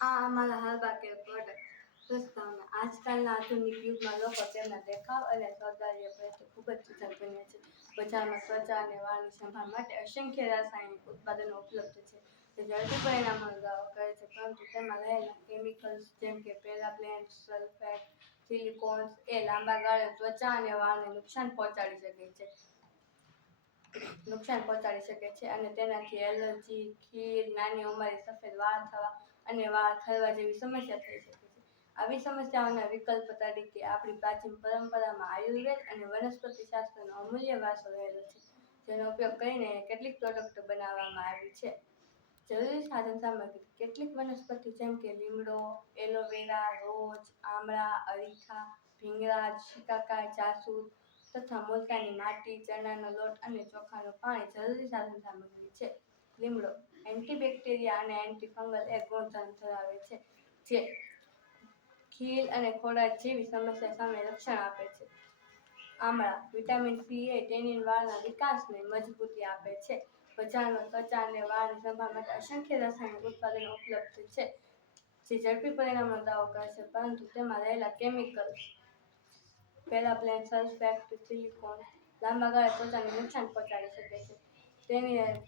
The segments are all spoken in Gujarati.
આ અમારા હાલબા કે પ્રોડક્ટ પ્રસ્તાવના આજકાલના આધુનિક યુગમાં લોકો તેમના દેખાવ અને સૌંદર્ય પ્રત્યે ખૂબ જ સજાગ બન્યા છે. બજારમાં ત્વચા અને વાળની સંભાળ માટે અસંખ્ય રાસાયણિક ઉત્પાદનો ઉપલબ્ધ છે. તે ઝડપી પરિણામોનો દાવો કરે છે, પરંતુ તેમાં રહેલા કેમિકલ્સ જેમ કે પેરાબેન, સલ્ફેટ, સિલિકોન્સ એ લાંબા ગાળે ત્વચા અને વાળને નુકસાન પહોંચાડી શકે છે અને તેનાથી એલર્જી, ખીલ, નાની ઉંમરે સફેદ વાળ થવા અને વાળ ખરવા જેવી સમસ્યા થઈ શકે છે. આવી સમસ્યાઓના વિકલ્પ તરીકે આપણી પ્રાચીન પરંપરામાં આયુર્વેદ અને વનસ્પતિશાસ્ત્રનો અમૂલ્ય વારસો રહેલો છે, જેનો ઉપયોગ કરીને કેટલીક પ્રોડક્ટો બનાવવામાં આવી છે. જરૂરી સાધન સામગ્રી: કેટલીક વનસ્પતિ જેમ કે લીમડો, એલોવેરા, રોઝ, આમળા, અરીઠા, ભીંગરા, શિકાકાઈ, જાસૂદ તથા મુલતાની માટી, ચણાનો લોટ અને ચોખાનું પાણી જરૂરી સાધન સામગ્રી છે. લીમડો એન્ટીબેક્ટેરિયા અને એન્ટીફંગલ એ ગુણધર્મ ધરાવે છે, જે ખીલ અને ખોડાટ જેવી સમસ્યા સામે રક્ષણ આપે છે. આમળા વિટામિન સી એ ટેનિન વાળના વિકાસને મજબૂતી આપે છે. બજારમાં ત્વચા અને વાળની સંભાળ માટે અસંખ્ય રાસાયણિક ઉત્પાદનો ઉપલબ્ધ છે, જે ઝડપી પરિણામનો દાવો કરે છે, પરંતુ તેમાં રહેલા કેમિકલ્સ પેરાબેન, સલ્ફેટ, સિલિકોન લાંબા ગાળે ત્વચાને નુકસાન પહોંચાડી શકે છે.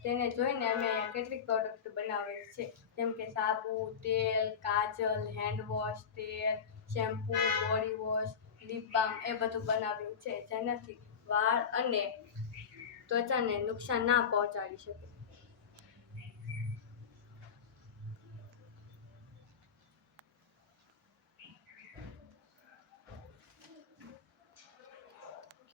તેને જોઈને અમે કેટલીક પ્રોડક્ટ બનાવેલ છે, જેમ કે સાબુ, તેલ, કાજલ, હેન્ડવોશ, તેલ, શેમ્પૂ, બોડી વોશ, લિપ બામ એ બધું બનાવ્યું છે, જેનાથી વાળ અને ત્વચાને નુકસાન ના પહોંચાડી શકે.